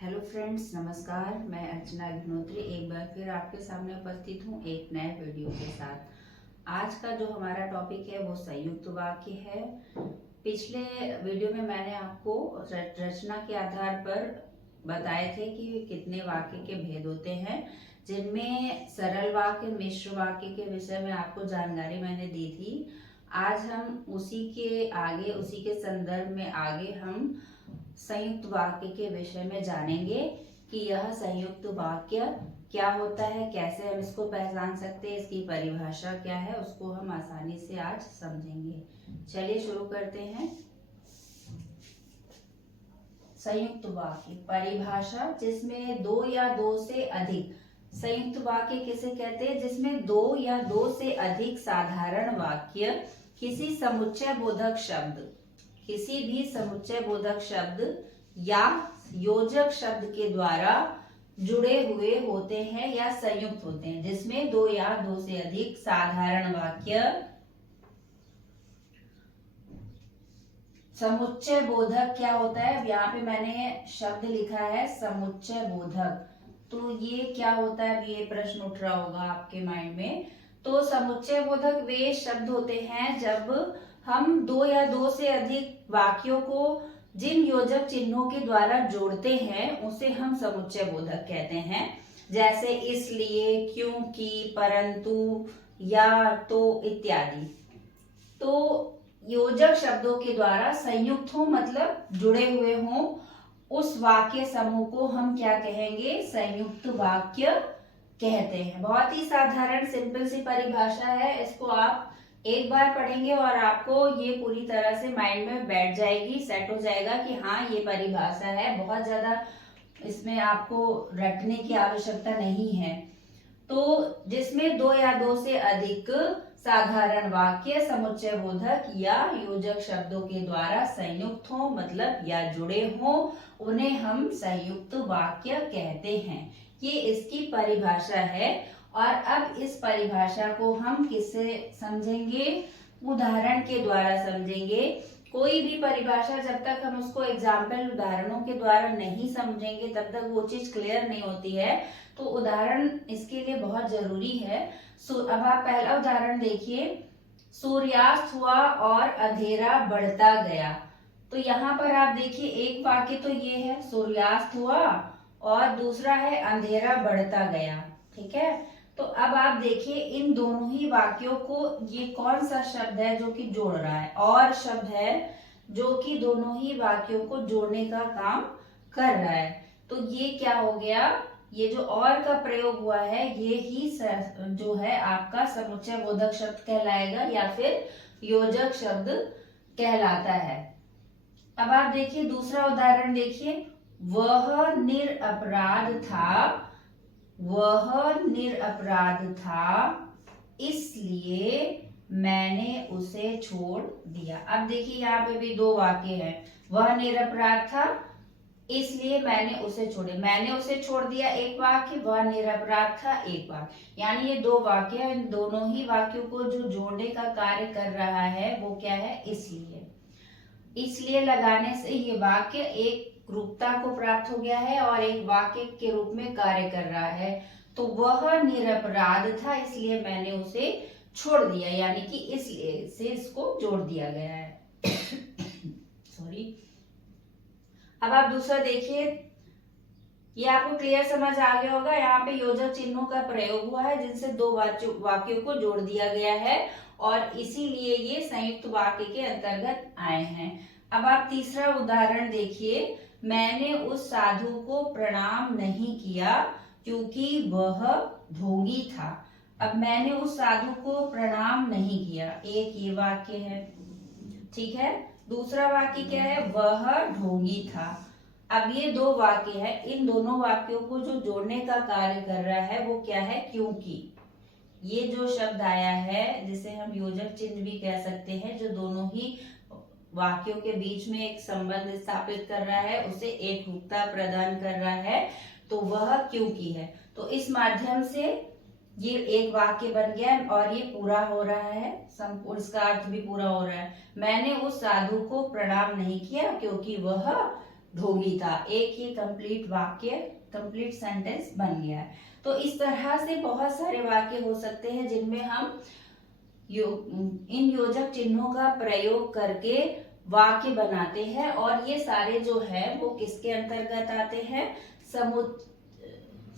Hello friends, नमस्कार। मैं अर्चना अग्निहोत्री एक बार फिर आपके सामने उपस्थित हूँ एक नए वीडियो के साथ। आज का जो हमारा टॉपिक है वो संयुक्त वाक्य है। पिछले वीडियो में मैंने आपको रचना के आधार पर बताए थे कि कितने वाक्य के भेद होते हैं, जिनमें सरल वाक्य, मिश्र वाक्य के विषय में आपको जानकारी मैंने दी थी। आज हम उसी के संदर्भ में आगे हम संयुक्त वाक्य के विषय में जानेंगे कि यह संयुक्त वाक्य क्या होता है, कैसे हम इसको पहचान सकते हैं, इसकी परिभाषा क्या है, उसको हम आसानी से आज समझेंगे। चलिए शुरू करते हैं। संयुक्त वाक्य परिभाषा, जिसमें दो या दो से अधिक। संयुक्त वाक्य किसे कहते हैं? जिसमें दो या दो से अधिक साधारण वाक्य किसी समुच्चय बोधक शब्द, किसी भी समुच्चय बोधक शब्द या योजक शब्द के द्वारा जुड़े हुए होते हैं या संयुक्त होते हैं। जिसमें दो या दो से अधिक साधारण वाक्य समुच्चय बोधक क्या होता है? यहाँ पे मैंने शब्द लिखा है समुच्चय बोधक। तो ये क्या होता है? अब ये प्रश्न उठ रहा होगा आपके माइंड में। तो समुच्चय बोधक वे शब्द होते हैं जब हम दो या दो से अधिक वाक्यों को जिन योजक चिन्हों के द्वारा जोड़ते हैं उसे हम समुच्चय बोधक कहते हैं। जैसे इसलिए, क्योंकि, परंतु, या, तो इत्यादि। तो योजक शब्दों के द्वारा संयुक्त हो, मतलब जुड़े हुए हों, उस वाक्य समूह को हम क्या कहेंगे? संयुक्त वाक्य कहते हैं। बहुत ही साधारण सिंपल सी परिभाषा है। इसको आप एक बार पढ़ेंगे और आपको ये पूरी तरह से माइंड में बैठ जाएगी, सेट हो जाएगा कि हाँ ये परिभाषा है। बहुत ज्यादा इसमें आपको रटने की आवश्यकता नहीं है। तो जिसमें दो या दो से अधिक साधारण वाक्य समुच्चय बोधक या योजक शब्दों के द्वारा संयुक्त हो, मतलब या जुड़े हो, उन्हें हम संयुक्त वाक्य कहते हैं। ये इसकी परिभाषा है। और अब इस परिभाषा को हम किससे समझेंगे? उदाहरण के द्वारा समझेंगे। कोई भी परिभाषा जब तक हम उसको एग्जाम्पल उदाहरणों के द्वारा नहीं समझेंगे तब तक वो चीज क्लियर नहीं होती है। तो उदाहरण इसके लिए बहुत जरूरी है। अब आप पहला उदाहरण देखिए। सूर्यास्त हुआ और अंधेरा बढ़ता गया। तो यहाँ पर आप देखिए एक वाक्य तो ये है सूर्यास्त हुआ और दूसरा है अंधेरा बढ़ता गया। ठीक है। तो अब आप देखिए इन दोनों ही वाक्यों को ये कौन सा शब्द है जो कि जोड़ रहा है? और शब्द है जो कि दोनों ही वाक्यों को जोड़ने का काम कर रहा है। तो ये क्या हो गया? ये जो और का प्रयोग हुआ है ये ही जो है आपका समुच्चय बोधक शब्द कहलाएगा या फिर योजक शब्द कहलाता है। अब आप देखिए दूसरा उदाहरण देखिए। वह निरपराध था, वह निरपराध था, इसलिए मैंने उसे छोड़ दिया। अब देखिए यहाँ पे भी दो वाक्य हैं। वह निरपराध था इसलिए मैंने उसे छोड़े, मैंने उसे छोड़ दिया एक वाक्य, वह निरपराध था एक वाक्य। यानी ये दो वाक्य, इन दोनों ही वाक्यों को जो जोड़ने का कार्य कर रहा है वो क्या है? इसलिए। इसलिए लगाने से ये वाक्य एक रूपता को प्राप्त हो गया है और एक वाक्य के रूप में कार्य कर रहा है। तो वह निरपराध था इसलिए मैंने उसे छोड़ दिया, यानी कि इसलिए से इसको जोड़ दिया गया है। सॉरी। अब आप दूसरा देखिए। ये आपको क्लियर समझ आ गया होगा। यहाँ पे योजक चिन्हों का प्रयोग हुआ है जिनसे दो वाक्यों को जोड़ दिया गया है और इसीलिए ये संयुक्त वाक्य के अंतर्गत आए हैं। अब आप तीसरा उदाहरण देखिए। मैंने उस साधु को प्रणाम नहीं किया क्योंकि वह ढोंगी था। अब मैंने उस साधु को प्रणाम नहीं किया, एक ये वाक्य है। ठीक है। दूसरा वाक्य क्या है? वह ढोंगी था। अब ये दो वाक्य है, इन दोनों वाक्यों को जो जोड़ने का कार्य कर रहा है वो क्या है? क्योंकि। ये जो शब्द आया है जिसे हम योजक चिन्ह भी कह सकते हैं, जो दोनों ही वाक्यों के बीच में एक संबंध स्थापित कर रहा है, उसे एक रूपता प्रदान कर रहा है, तो वह क्योंकि है। तो इस माध्यम से ये एक वाक्य बन गया और ये पूरा हो रहा है, संपूर्ण, इसका अर्थ भी पूरा हो रहा है। मैंने उस साधु को प्रणाम नहीं किया क्योंकि वह ढोगी था, एक ही कंप्लीट वाक्य, कंप्लीट सेंटेंस बन गया है। तो इस तरह से बहुत सारे वाक्य हो सकते हैं जिनमें हम इन योजक चिन्हों का प्रयोग करके वाक्य बनाते हैं, और ये सारे जो है वो किसके अंतर्गत आते हैं,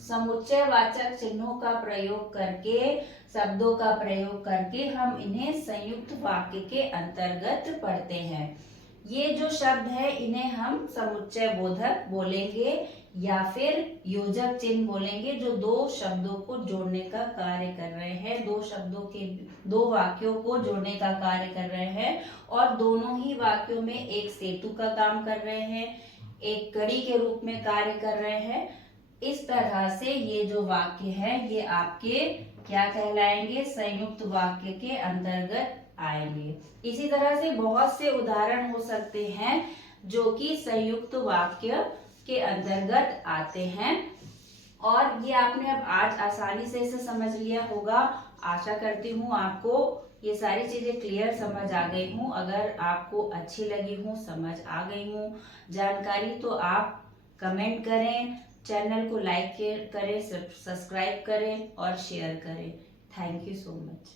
समुच्चयवाचक चिन्हों का प्रयोग करके, शब्दों का प्रयोग करके हम इन्हें संयुक्त वाक्य के अंतर्गत पढ़ते हैं। ये जो शब्द है इन्हें हम समुच्चय बोधक बोलेंगे या फिर योजक चिन्ह बोलेंगे, जो दो शब्दों को जोड़ने का कार्य कर रहे हैं, दो वाक्यों को जोड़ने का कार्य कर रहे हैं, और दोनों ही वाक्यों में एक सेतु का काम कर रहे हैं, एक कड़ी के रूप में कार्य कर रहे हैं। इस तरह से ये जो वाक्य है ये आपके क्या कहलाएंगे, संयुक्त वाक्य के अंतर्गत आएंगे। इसी तरह से बहुत से उदाहरण हो सकते हैं जो कि संयुक्त वाक्य के अंतर्गत आते हैं, और ये आपने अब आज आसानी से इसे समझ लिया होगा। आशा करती हूँ आपको ये सारी चीजें क्लियर समझ आ गई हूँ। अगर आपको अच्छी लगी हूँ, समझ आ गई हूँ जानकारी, तो आप कमेंट करें, चैनल को लाइक करें, सब्सक्राइब करें और शेयर करें। Thank you so much.